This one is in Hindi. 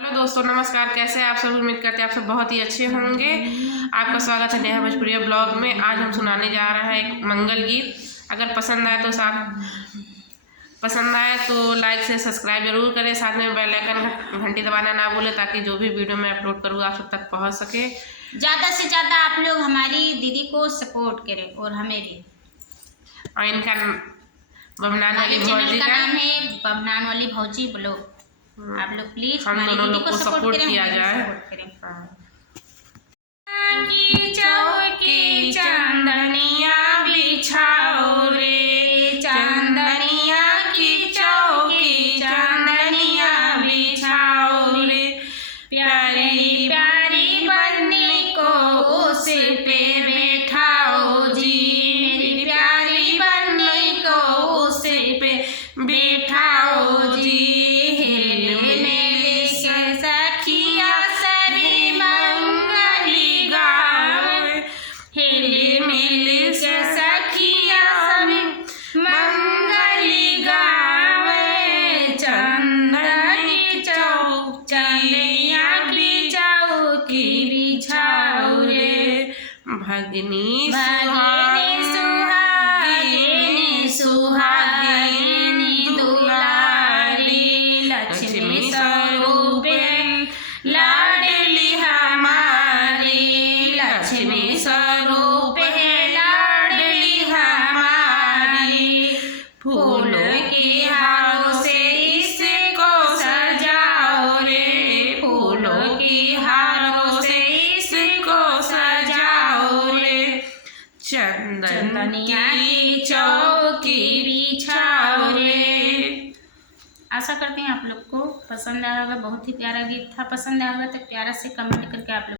हेलो दोस्तों, नमस्कार। कैसे हैं आप सब? उम्मीद करते हैं आप सब बहुत ही अच्छे होंगे। आपका स्वागत है नेहा भोजपुरिया ब्लॉग में। आज हम सुनाने जा रहे हैं एक मंगल गीत। अगर पसंद आए तो लाइक से सब्सक्राइब जरूर करें। साथ में बेल आइकन घंटी दबाना ना भूलें ताकि जो भी वीडियो मैं अपलोड करूँ आप सब तक पहुँच सके। ज़्यादा से ज़्यादा आप लोग हमारी दीदी को सपोर्ट करें और हमें भी। और इनका बमनान वाली भौजी का नाम है बमनान वाली भौजी ब्लॉग। आप लोग प्लीज हम दोनों लोग को सपोर्ट किया जाए। चौकी चांदनिया बिछाओ रे, चांदनिया की चौकी चांदनिया बिछाओ रे, प्यारी प्यारी बन्नी को उस पे बैठाओ जी, मेरी प्यारी बन्नी को उस पे बैठाओ जी। भगनी सुहागिनी दुलारी, लक्ष्मी स्वरूप लाडली हमारी, लक्ष्मी स्वरूप है लाडली हमारी। फूलों के हारों से इसको सजाओ रे, फूलों के हारों से इसको सजाओ रे, चंदनिया की चौकी बिछाओ रे। आशा करते हैं आप लोग को पसंद आया होगा। बहुत ही प्यारा गीत था। पसंद आया होगा तो प्यारा से कमेंट करके आप लोग